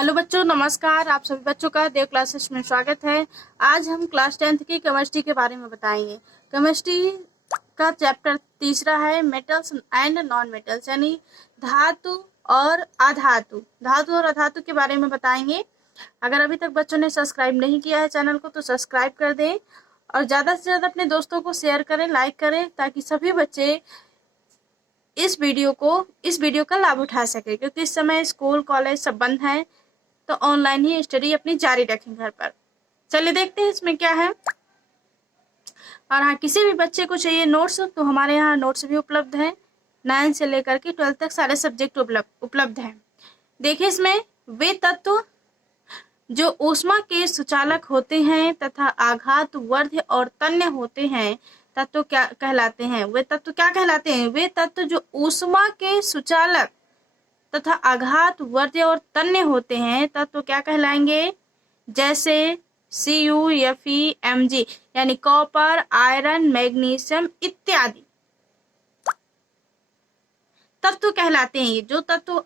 Hello बच्चों, नमस्कार। आप सभी बच्चों का देव क्लासेस में स्वागत है। आज हम क्लास 10th की केमिस्ट्री के बारे में बताएंगे। केमिस्ट्री का चैप्टर तीसरा है मेटल्स एंड नॉन मेटल्स, यानी धातु और अधातु। धातु और अधातु के बारे में बताएंगे। अगर अभी तक बच्चों ने सब्सक्राइब नहीं किया है चैनल को तो सब्सक्राइब कर दें और ज़्यादा से ज़्यादा अपने दोस्तों को शेयर करें, लाइक करें, ताकि सभी बच्चे इस वीडियो का लाभ उठा सके, क्योंकि इस समय स्कूल कॉलेज सब बंद है तो ऑनलाइन ही स्टडी अपनी जारी रखें घर पर। चलिए देखते हैं इसमें क्या है। और हाँ, किसी भी बच्चे को चाहिए नोट्स तो हमारे यहाँ नोट्स भी उपलब्ध है। 9 से लेकर के 12 तक सारे सब्जेक्ट उपलब्ध हैं। देखिए इसमें वे तत्व जो ऊष्मा के सुचालक होते हैं तथा आघात वर्ध्य और तन्य होते हैं तत्व क्या कहलाते हैं? वे तत्व क्या कहलाते हैं? वे तत्व जो ऊष्मा के सुचालक तथा आघात वर्ध्य और तन्य होते हैं तत्व क्या कहलाएंगे? जैसे CuFe Mg, यानी कॉपर, आयरन, मैग्नीशियम इत्यादि तत्व कहलाते हैं। जो तत्व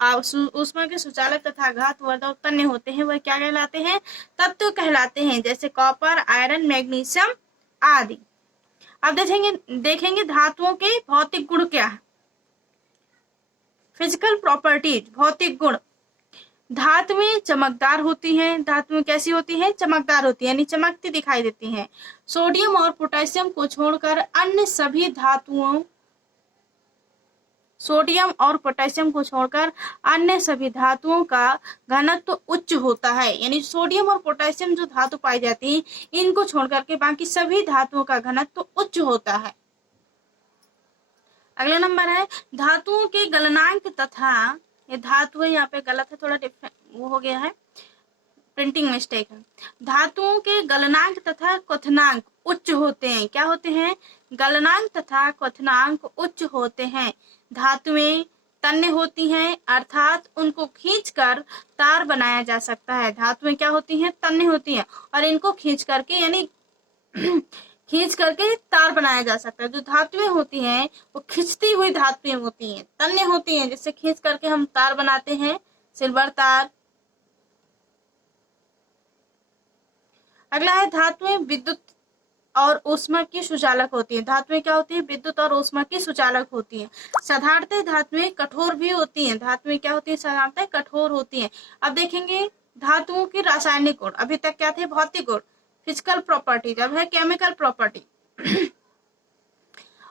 ऊष्मा के सुचालक तथा आघात वर्धक और तन्य होते हैं वह क्या कहलाते हैं? तत्व कहलाते हैं, जैसे कॉपर, आयरन, मैग्नीशियम आदि। अब देखेंगे धातुओं के भौतिक गुण क्या है। फिजिकल प्रॉपर्टीज, भौतिक गुण। धातुएं चमकदार होती हैं। धातुएं कैसी होती हैं? चमकदार होती हैं, यानी चमकती दिखाई देती हैं। सोडियम और पोटेशियम को छोड़कर अन्य सभी धातुओं का घनत्व उच्च होता है। यानी सोडियम और पोटेशियम जो धातु पाई जाती है इनको छोड़कर के बाकी सभी धातुओं का घनत्व उच्च होता है। अगला नंबर है धातुओं के गलनांक तथा, ये धातु है यहाँ पे गलत है, थोड़ा डिफरेंट वो हो गया है, प्रिंटिंग मिस्टेक है। धातुओं के गलनांक तथा क्वथनांक उच्च होते हैं। क्या होते हैं? गलनांक तथा क्वथनांक उच्च होते हैं। धातुएं तन्य होती हैं, अर्थात उनको खींचकर तार बनाया जा सकता है। धातुएं क्या होती हैं? तन्य होती हैं और इनको खींच करके यानी खींच करके तार बनाया जा सकता है। जो धातुएं होती हैं वो खिंचती हुई धातुएं होती हैं, तन्य होती हैं, जिससे खींच करके हम तार बनाते हैं, सिल्वर तार। अगला है धातुएं विद्युत और ऊष्मा की सुचालक होती हैं। धातुएं क्या होती हैं? विद्युत और ऊष्मा की सुचालक होती हैं। साधारणतः धातुएं कठोर भी होती हैं। धातुएं क्या होती हैं? साधारणतः कठोर होती हैं। अब देखेंगे धातुओं की रासायनिक गुण। अभी तक क्या थे? भौतिक गुण, फिजिकल प्रॉपर्टी। अब है केमिकल प्रॉपर्टी।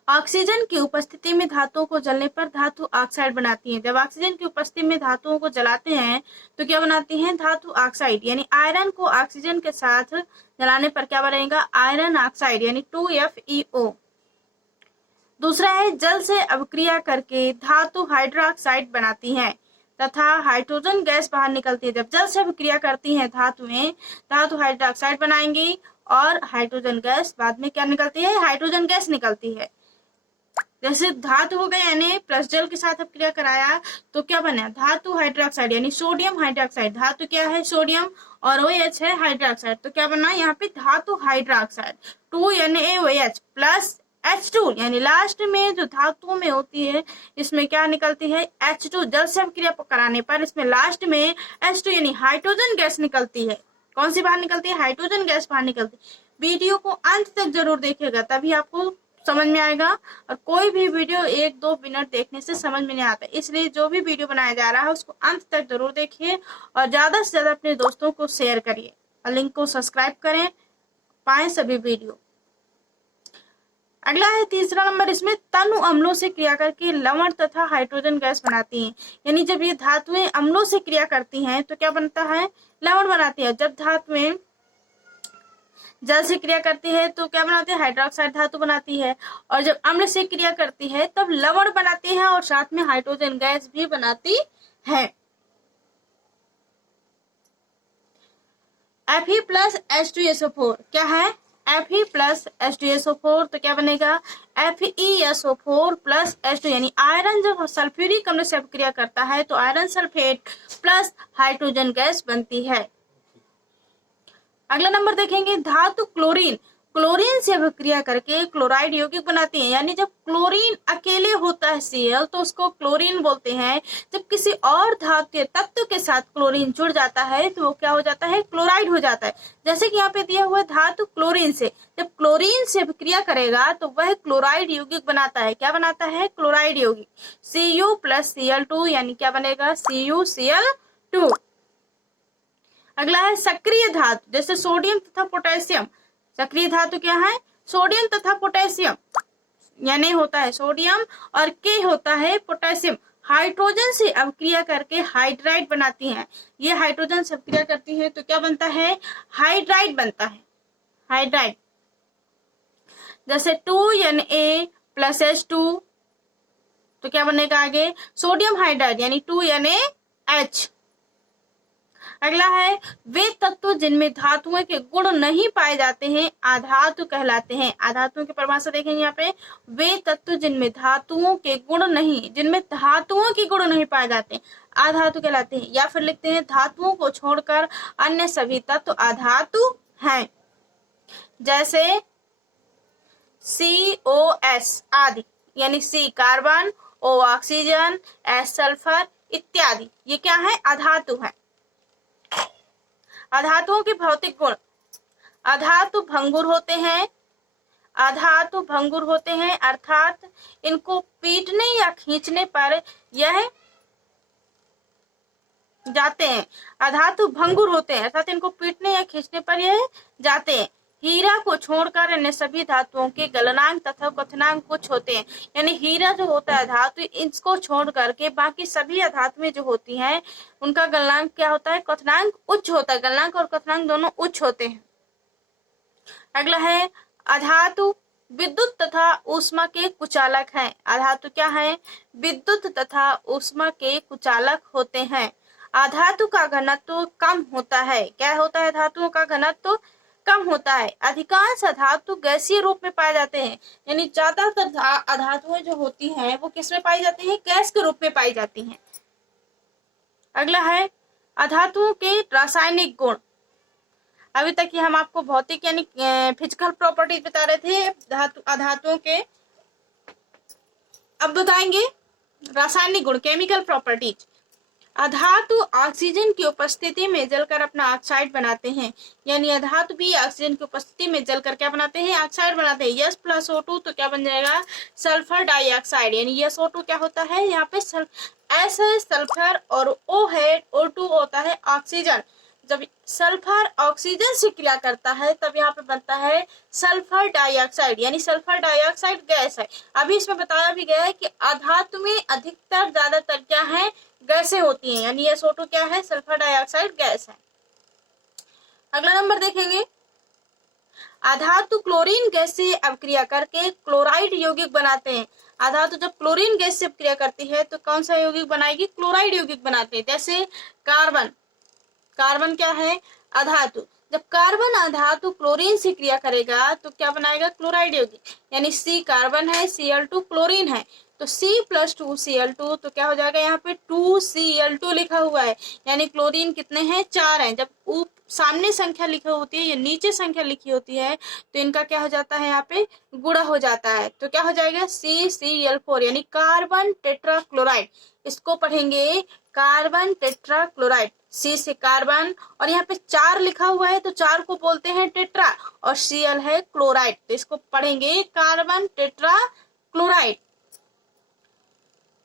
ऑक्सीजन की उपस्थिति में धातुओं को जलने पर धातु ऑक्साइड बनाती हैं। जब ऑक्सीजन की उपस्थिति में धातुओं को जलाते हैं तो क्या बनाती हैं? धातु ऑक्साइड। यानी आयरन को ऑक्सीजन के साथ जलाने पर क्या बनेगा? आयरन ऑक्साइड, यानी 2FeO। दूसरा है जल से अभिक्रिया करके धातु हाइड्रोक्साइड बनाती है तथा हाइड्रोजन गैस बाहर निकलती है। जब जल से अभिक्रिया करती हैं धातुएं, धातु हाइड्रोक्साइड बनाएंगी और हाइड्रोजन गैस बाद में क्या निकलती है? हाइड्रोजन गैस निकलती है। जैसे धातु हो गए, यानी प्लस जल के साथ अभिक्रिया कराया तो क्या बना? धातु हाइड्रोक्साइड, यानी सोडियम हाइड्रोक्साइड। धातु क्या है? सोडियम और OH है हाइड्रोक्साइड, तो क्या बना यहाँ पे? धातु हाइड्रोक्साइड। 2NaOH प्लस H2, यानी लास्ट में जो धातुओं में होती है इसमें क्या निकलती है? H2। जल से अभिक्रिया कराने पर इसमें लास्ट में H2 यानी हाइड्रोजन गैस निकलती है। कौन सी बाहर निकलती है? हाइड्रोजन गैस बाहर निकलती है। वीडियो को अंत तक जरूर देखिएगा, तभी आपको समझ में आएगा। और कोई भी वीडियो 1-2 मिनट देखने से समझ में नहीं आता, इसलिए जो भी वीडियो बनाया जा रहा है उसको अंत तक जरूर देखिए और ज्यादा से ज्यादा अपने दोस्तों को शेयर करिए और लिंक को सब्सक्राइब करें, पाएं सभी वीडियो। अगला है तीसरा नंबर, इसमें तनु अम्लों से क्रिया करके लवण तथा हाइड्रोजन गैस बनाती हैं। यानी जब ये धातुएं अम्लों से क्रिया करती हैं तो क्या बनता है? लवण बनाती है। जब धातुएं जल से क्रिया करती है तो क्या बनाती है? हाइड्रोक्साइड धातु बनाती है। और जब अम्ल से क्रिया करती है तब लवण बनाती है और साथ में हाइड्रोजन गैस भी बनाती है। Fe+H2SO4 क्या है? Fe+H2SO4, तो क्या बनेगा? FeSO4+H2, यानी आयरन जब सल्फ्यूरिक अम्ल से अभिक्रिया करता है तो iron sulphate plus hydrogen gas बनती है। अगला नंबर देखेंगे धातु क्लोरीन क्लोरीन से अभिक्रिया करके क्लोराइड यौगिक बनाती हैं। यानी जब क्लोरीन अकेले होता है Cl तो उसको क्लोरीन बोलते हैं। जब किसी और धातु के तत्व के साथ क्लोरीन जुड़ जाता है तो वो क्या हो जाता है, क्लोराइड हो जाता है। जैसे कि यहाँ पे दिया हुआ धातु क्लोरीन से, जब क्लोरीन से अभिक्रिया करेगा तो वह क्लोराइड यौगिक बनाता है। क्या बनाता है, क्लोराइड यौगिक। Cu प्लस Cl2 यानी क्या बनेगा, CuCl2। अगला है सक्रिय धातु, जैसे सोडियम तथा पोटेशियम। सक्रिय धातु क्या है, सोडियम तथा पोटेशियम, यानी होता है सोडियम और के होता है पोटेशियम। हाइड्रोजन से अभिक्रिया करके हाइड्राइड बनाती हैं। ये हाइड्रोजन से अभिक्रिया करती है तो क्या बनता है, हाइड्राइड बनता है, हाइड्राइड। जैसे 2Na प्लस H2 तो क्या बनेगा आगे, सोडियम हाइड्राइड यानी 2NaH। अगला है वे तत्व जिनमें धातुओं के गुण नहीं पाए जाते हैं अधातु कहलाते हैं। अधातुओं की परिभाषा देखेंगे यहाँ पे, वे तत्व जिनमें धातुओं के गुण नहीं, जिनमें धातुओं के गुण नहीं पाए जाते अधातु कहलाते हैं। या फिर लिखते हैं धातुओं को छोड़कर अन्य सभी तत्व अधातु हैं। जैसे COS आदि, यानी C carbon, O oxygen, S sulphur इत्यादि, ये क्या है, अधातु है। अधातुओं के भौतिक गुण, अधातु भंगुर होते हैं, अधातु भंगुर होते हैं अर्थात इनको पीटने या खींचने पर यह जाते हैं। अधातु भंगुर होते हैं अर्थात इनको पीटने या खींचने पर यह जाते हैं। हीरा को छोड़कर अन्य सभी धातुओं के गलनांक तथा क्वथनांक उच्च होते हैं। यानी हीरा जो होता है धातु, इसको छोड़ करके बाकी सभी अधातुएं जो होती हैं उनका गलनांक क्या होता है, क्वथनांक उच्च होता है। गलनांक और क्वथनांक दोनों उच्च होते हैं। अगला है अधातु विद्युत तथा ऊष्मा के कुचालक हैं। अधातु क्या है, विद्युत तथा ऊष्मा के कुचालक होते हैं। अधातु का घनत्व कम होता है। क्या होता है, धातुओं का घनत्व कम होता है। अधिकांश अधातु गैसीय रूप में पाए जाते हैं। यानी ज्यादातर अधातुएं जो होती हैं वो किस में पाई जाती हैं, गैस के रूप में पाई जाती हैं। अगला है अधातुओं के रासायनिक गुण। अभी तक ये हम आपको भौतिक यानी फिजिकल प्रॉपर्टीज बता रहे थे अधातुओं के। अब बताएंगे रासायनिक गुण, केमिकल प्रॉपर्टीज। अधातु ऑक्सीजन की उपस्थिति में जलकर अपना ऑक्साइड बनाते हैं। यानी अधातु भी ऑक्सीजन की उपस्थिति में जलकर क्या बनाते हैं, ऑक्साइड बनाते हैं। H प्लस O2 तो क्या बन जाएगा, सल्फर डाइऑक्साइड। यानी SO2 क्या होता है, यहाँ पे S है सल्फर और O है, O2 होता है ऑक्सीजन। जब सल्फर ऑक्सीजन से क्रिया करता है तब यहाँ पे बनता है सल्फर डाइऑक्साइड, यानी सल्फर डाइऑक्साइड गैस है। अभी इसमें बताया भी गया है कि अधातु में अधिकतर ज्यादातर क्या है, गैसें होती हैं। यानी SO2 क्या है, सल्फर डाइऑक्साइड गैस है। अगला नंबर देखेंगे, अधातु क्लोरीन गैस से अभिक्रिया करके क्लोराइड यौगिक बनाते हैं। अधातु जब क्लोरीन गैस से अभिक्रिया करती है तो कौन सा यौगिक बनाएगी, क्लोराइड यौगिक बनाते हैं। जैसे कार्बन, कार्बन क्या है, अधातु। जब कार्बन अधातु क्लोरीन से क्रिया करेगा तो क्या बनाएगा, क्लोराइड यौगिक। यानी C कार्बन है, Cl2 क्लोरीन है, तो C प्लस 2Cl2 तो क्या हो जाएगा, यहाँ पे 2Cl2 लिखा हुआ है। यानी क्लोरीन कितने हैं, 4 हैं। जब सामने संख्या लिखी होती है या नीचे संख्या लिखी होती है तो इनका क्या हो जाता है, यहाँ पे गुणा हो जाता है। तो क्या हो जाएगा, CCl4 यानी कार्बन टेट्रा क्लोराइड। इसको पढ़ेंगे कार्बन टेट्रा क्लोराइड। C से कार्बन और यहाँ पे 4 लिखा हुआ है तो 4 को बोलते हैं टेट्रा और Cl है क्लोराइड, तो इसको पढ़ेंगे कार्बन टेट्रा क्लोराइड।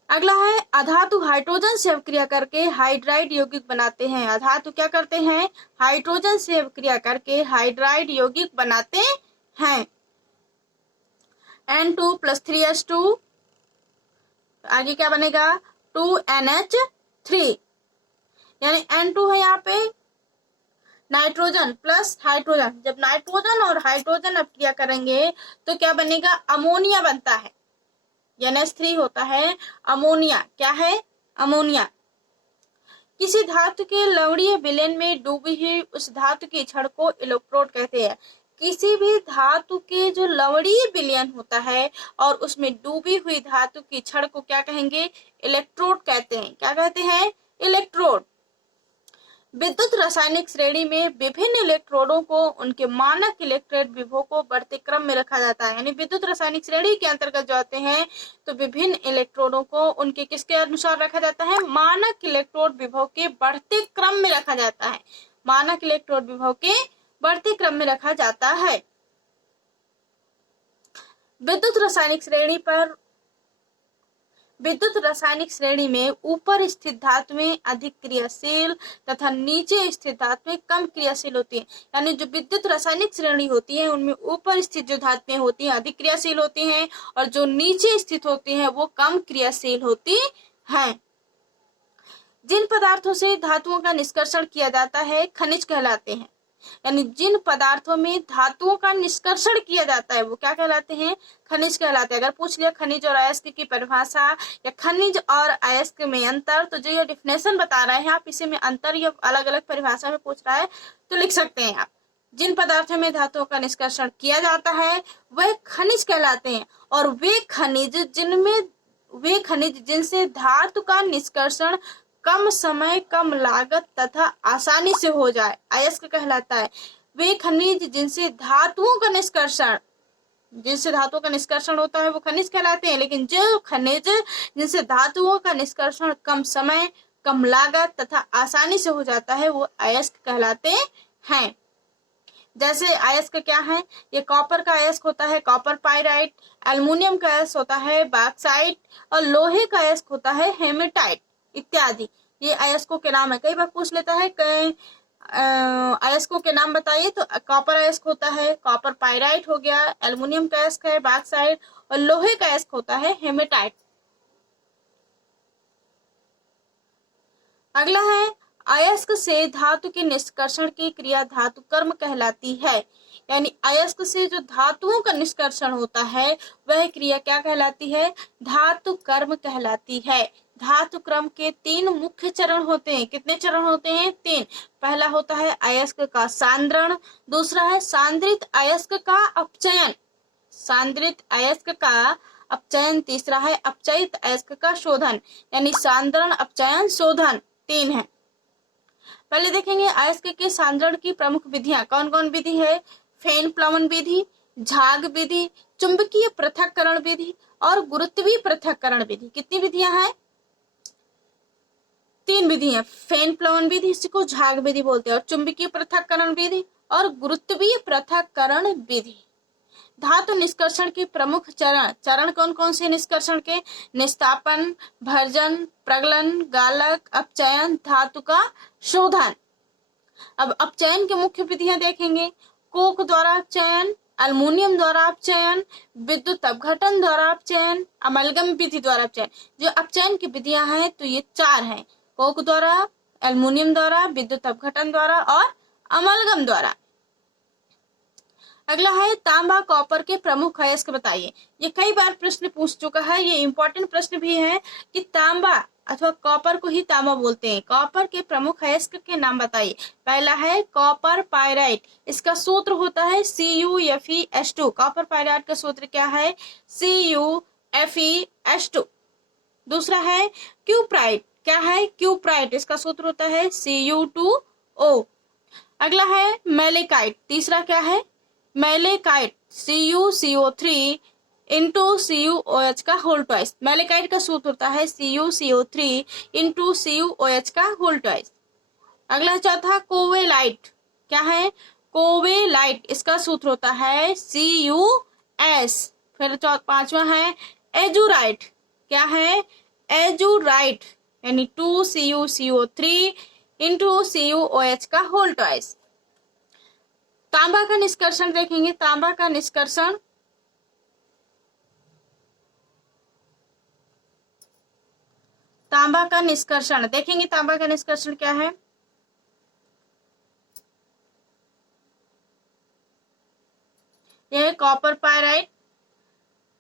अगला है अधातु हाइड्रोजन से अभिक्रिया करके हाइड्राइड यौगिक बनाते हैं। अधातु क्या करते हैं, हाइड्रोजन से अभिक्रिया करके हाइड्राइड यौगिक बनाते हैं। N2 प्लस 3H2 आगे क्या बनेगा, 2NH3। यानी N2 है यहाँ पे नाइट्रोजन प्लस हाइड्रोजन। जब नाइट्रोजन और हाइड्रोजन अभिक्रिया करेंगे तो क्या बनेगा, अमोनिया बनता है। NH3 होता है अमोनिया। क्या है, अमोनिया। किसी धातु के लवणीय विलयन में डूबी हुई उस धातु की छड़ को इलेक्ट्रोड कहते हैं। किसी भी धातु के जो लवणीय विलयन होता है और उसमें डूबी हुई धातु की छड़ को क्या कहेंगे, इलेक्ट्रोड कहते हैं। क्या कहते हैं, इलेक्ट्रोड। विद्युत रासायनिक श्रेणी में विभिन्न इलेक्ट्रोडों को उनके मानक इलेक्ट्रेड विभव को बढ़ते क्रम में रखा जाता है। यानी विद्युत रासायनिक श्रेणी के अंतर्गत जो आते हैं तो विभिन्न इलेक्ट्रोडों को उनके किसके अनुसार रखा जाता है, मानक इलेक्ट्रोड विभव के बढ़ते क्रम में रखा जाता है। मानक इलेक्ट्रोड विभव के बढ़ते क्रम में रखा जाता है। विद्युत रासायनिक श्रेणी में ऊपर स्थित धातुएं अधिक क्रियाशील तथा नीचे स्थित धातुएं कम क्रियाशील होती हैं। यानी जो विद्युत रासायनिक श्रेणी होती है उनमें ऊपर स्थित जो धातुएं होती हैं अधिक क्रियाशील होती हैं और जो नीचे स्थित होती हैं वो कम क्रियाशील होती हैं। जिन पदार्थों से धातुओं का निष्कर्षण किया जाता है खनिज कहलाते हैं। यानी जिन पदार्थों में धातुओं का निष्कर्षण किया जाता है वो क्या कहलाते हैं, खनिज कहलाते हैं। अगर पूछ लिया खनिज और अयस्क की परिभाषा या खनिज और अयस्क में अंतर, तो जो ये डिफिनेशन बता रहे हैं आप इसी में अंतर या अलग अलग परिभाषा में पूछ रहा है तो लिख सकते हैं आप। जिन पदार्थों में धातुओं का निष्कर्षण किया जाता है वह खनिज कहलाते हैं और वे खनिज जिनसे धातु का निष्कर्षण कम समय कम लागत तथा आसानी से हो जाए अयस्क कहलाता है। वे खनिज जिनसे धातुओं का निष्कर्षण होता है वो खनिज कहलाते हैं। लेकिन जो खनिज जिनसे धातुओं का निष्कर्षण कम समय कम लागत तथा आसानी से हो जाता है वो अयस्क कहलाते हैं। जैसे अयस्क क्या है, ये कॉपर का अयस्क होता है कॉपर पाइराइट, एल्युमिनियम का अयस्क होता है बॉक्साइट और लोहे का अयस्क होता है हेमेटाइट इत्यादि। ये अयस्कों के नाम है। कई बार पूछ लेता है अयस्कों के नाम बताइए तो कॉपर अयस्क होता है कॉपर पाइराइट हो गया, एल्युमिनियम का अयस्क है बॉक्साइट और लोहे का अयस्क होता है हेमेटाइट। अगला है अयस्क से धातु के निष्कर्षण की क्रिया धातु कर्म कहलाती है। यानी अयस्क से जो धातुओं का निष्कर्षण होता है वह क्रिया क्या कहलाती है, धातु कर्म कहलाती है। धातु क्रम के 3 मुख्य चरण होते हैं। कितने चरण होते हैं, 3। पहला होता है अयस्क का सांद्रण, दूसरा है सांद्रित अयस्क का अपचयन, तीसरा है अपचयित अयस्क का शोधन। यानी सांद्रण अपचयन शोधन 3 है। पहले देखेंगे अयस्क के सांद्रण की प्रमुख विधियां कौन कौन विधि है, फेन प्लवन विधि, झाग विधि, चुंबकीय पृथक्करण विधि और गुरुत्वीय पृथक्करण विधि। कितनी विधियां हैं, 3 विधियां। फेन प्लवन विधि इसको झाग विधि बोलते हैं और चुंबकीय पृथक्करण विधि और गुरुत्वीय पृथक्करण विधि। धातु निष्कर्षण के प्रमुख चरण कौन कौन से निष्कर्षण के, निस्तापन, भर्जन, प्रगलन, गालक, अपचयन, धातु का शोधन। अब अपचयन की मुख्य विधियां देखेंगे, कोक द्वारा अपचयन, अल्युमिनियम द्वारा अपचयन, विद्युत अपघटन द्वारा अपचयन, अमलगम विधि द्वारा अपचयन। जो अपचयन की विधियां हैं तो ये 4 हैं, कोक द्वारा, एल्युमिनियम द्वारा, विद्युत अपघटन द्वारा और अमलगम द्वारा। अगला है तांबा कॉपर के प्रमुख अयस्क बताइए। ये कई बार प्रश्न पूछ चुका है, ये इंपॉर्टेंट प्रश्न भी है कि तांबा अथवा कॉपर को ही तांबा बोलते हैं। कॉपर के प्रमुख अयस्क के नाम बताइए। पहला है कॉपर पाइराइट, इसका सूत्र होता है CuFeS2। कॉपर पाइराइट का सूत्र क्या है, CuFeS2। दूसरा है क्यूप्राइट, क्या है क्यूप्राइट, इसका सूत्र होता है Cu2O। अगला है मैलेकाइट, तीसरा क्या है मैलेकाइट, CuCO3 इंटू CuOH का होल ट्वाइस। मैलेकाइट का सूत्र होता है CuCO3 इंटू CuOH का होल ट्वाइस। अगला चौथा कोवेलाइट, क्या है कोवेलाइट, इसका सूत्र होता है CuS। फिर 5वां है एजुराइट, क्या है एजुराइट, यानी 2CuCO3 इंटू CuOH का होल ट्वाइस। तांबा का निष्कर्षण देखेंगे, तांबा का निष्कर्षण देखेंगे। तांबा का निष्कर्षण क्या है, यह कॉपर पाइराइट।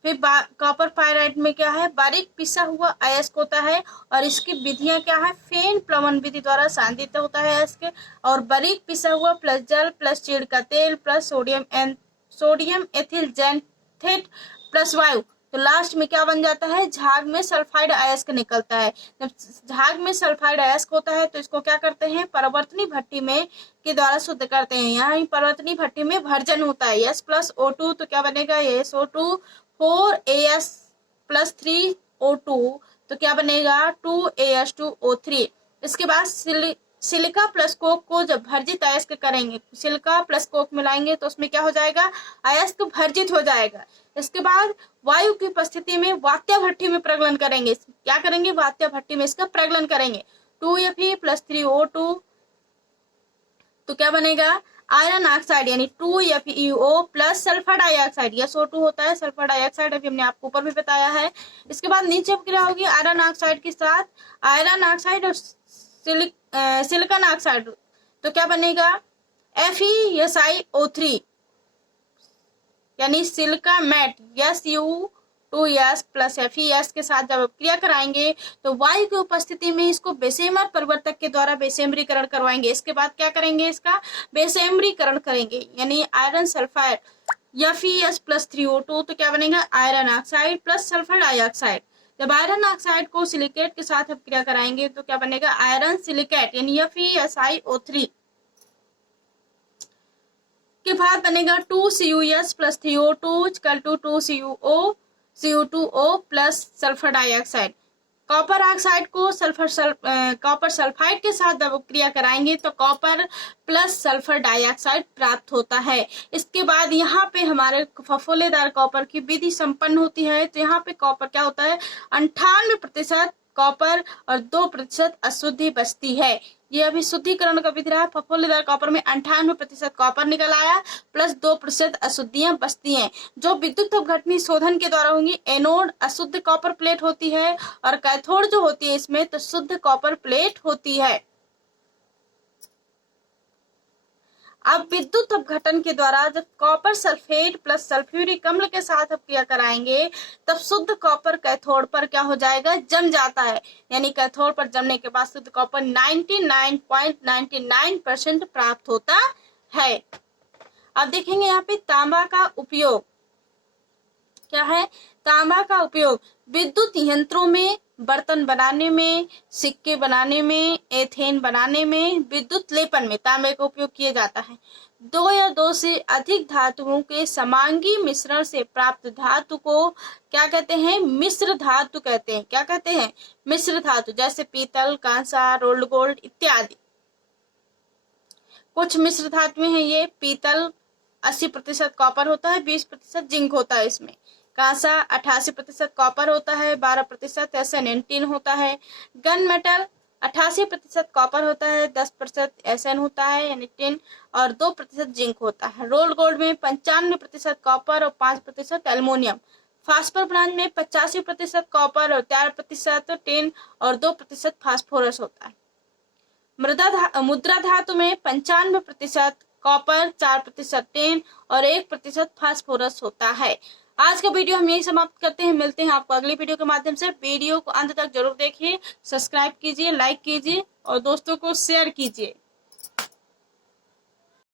फिर कॉपर पाइराइट में क्या है, बारीक पिसा हुआ अयस्क होता है और इसकी विधियां क्या है, फेन प्लवन विधि द्वारा सांद्रित होता है अयस्क और बारीक पिसा हुआ प्लस जल प्लस चीड़ का तेल प्लस सोडियम एथिल जैंथेट प्लस वायु तो लास्ट में क्या बन जाता है, झाग में सल्फाइड अयस्क निकलता है। जब झाग में सल्फाइड अयस्क होता है तो इसको क्या करते हैं, परिवर्तनी भट्टी में के द्वारा शुद्ध करते हैं। यहाँ परिवर्तनी भट्टी में भर्जन होता है, S प्लस O2, तो क्या बनेगा, SO2 4AS प्लस 3O2, तो क्या बनेगा 2AS2O3। इसके बाद सिलिका प्लस कोक को जब भर्जित अयस्क करेंगे, सिलिका प्लस कोक मिलाएंगे तो उसमें क्या हो जाएगा, अयस्क भर्जित हो जाएगा। इसके बाद वायु की उपस्थिति में वात्या भट्टी में प्रगलन करेंगे। क्या करेंगे, वात्या भट्टी में इसका प्रगलन करेंगे। 2Fe प्लस 3O2, तो क्या बनेगा, आयरन ऑक्साइड यानी 2FeO plus sulphur dioxide, SO2 होता है, सल्फर डाइऑक्साइड अभी हमने आपको ऊपर भी बताया है। इसके बाद नीचे क्या होगी, आयरन ऑक्साइड के साथ आयरन ऑक्साइड और सिलिकॉन ऑक्साइड, तो क्या बनेगा FeSiO3 यानी silica mat, SU2S plus FeS के साथ जब क्रिया कराएंगे तो वायु की उपस्थिति में इसको बेसेमर परिवर्तक के द्वारा बेसेमरीकरण करवाएंगे। इसके बाद क्या करेंगे, इसका बेसेमरीकरण करेंगे, यानी iron sulphide FeS plus 3O2, तो क्या बनेगा, iron oxide plus sulphur dioxide. जब आयरन ऑक्साइड को सिलिकेट के साथ अब क्रिया कराएंगे तो क्या बनेगा, आयरन सिलिकेट यानी FeSiO3 के बाद बनेगा 2CuS plus 3O2 equal to 2CuO plus sulphur dioxide. Copper oxide को कॉपर सल्फाइड के साथ जब क्रिया कराएंगे तो कॉपर प्लस सल्फर डाइऑक्साइड प्राप्त होता है। इसके बाद यहाँ पे हमारे फफोलेदार कॉपर की विधि संपन्न होती है। तो यहाँ पे कॉपर क्या होता है, 98% कॉपर और 2% अशुद्धि बचती है। ये अभी शुद्धिकरण का विधि रहा। फफोलेदार कॉपर में 98% कॉपर निकल आया प्लस 2% अशुद्धियां बचती हैं, जो विद्युत अपघटनी शोधन के द्वारा होंगी। एनोड अशुद्ध कॉपर प्लेट होती है और कैथोड जो होती है इसमें तो शुद्ध कॉपर प्लेट होती है। अब विद्युत अपघटन के द्वारा जब कॉपर सल्फेट प्लस सल्फ्यूरिक अम्ल के साथ अब क्रिया कराएंगे तब शुद्ध कॉपर कैथोड पर क्या हो जाएगा, जम जाता है, यानी कैथोड पर जमने के बाद शुद्ध कॉपर 99.99% प्राप्त होता है। अब देखेंगे यहाँ पे तांबा का उपयोग क्या है। तांबा का उपयोग विद्युत यंत्रों में, बर्तन बनाने में, सिक्के बनाने में, एथेन बनाने में, विद्युत लेपन में तांबे का उपयोग किया जाता है। 2 या 2 से अधिक धातुओं के समांगी मिश्रण से प्राप्त धातु को क्या कहते हैं, मिश्र धातु कहते हैं। क्या कहते हैं, मिश्र धातु, जैसे पीतल, कांसा, रोल्ड गोल्ड इत्यादि। कुछ मिश्र धातुएं हैं ये, पीतल 80% कॉपर होता है, 20% जिंक होता है इसमें। कांसा 88% कॉपर होता है, 12% SN होता है। गन मेटल 88% कॉपर होता है, 10% SN होता है यानी टिन और 2% जिंक होता है। रोल्ड गोल्ड में 95% कॉपर और 5% एल्युमिनियम। फास्फोर ब्रांज में 85% कॉपर और 13% टिन और 2% फास्फोरस होता है। मुद्रा धातु में 95% कॉपर, 4% टिन और 1% फास्फोरस होता है। आज का वीडियो हम यही समाप्त करते हैं। मिलते हैं आपको अगली वीडियो के माध्यम से। वीडियो को अंत तक जरूर देखिए, सब्सक्राइब कीजिए, लाइक कीजिए और दोस्तों को शेयर कीजिए।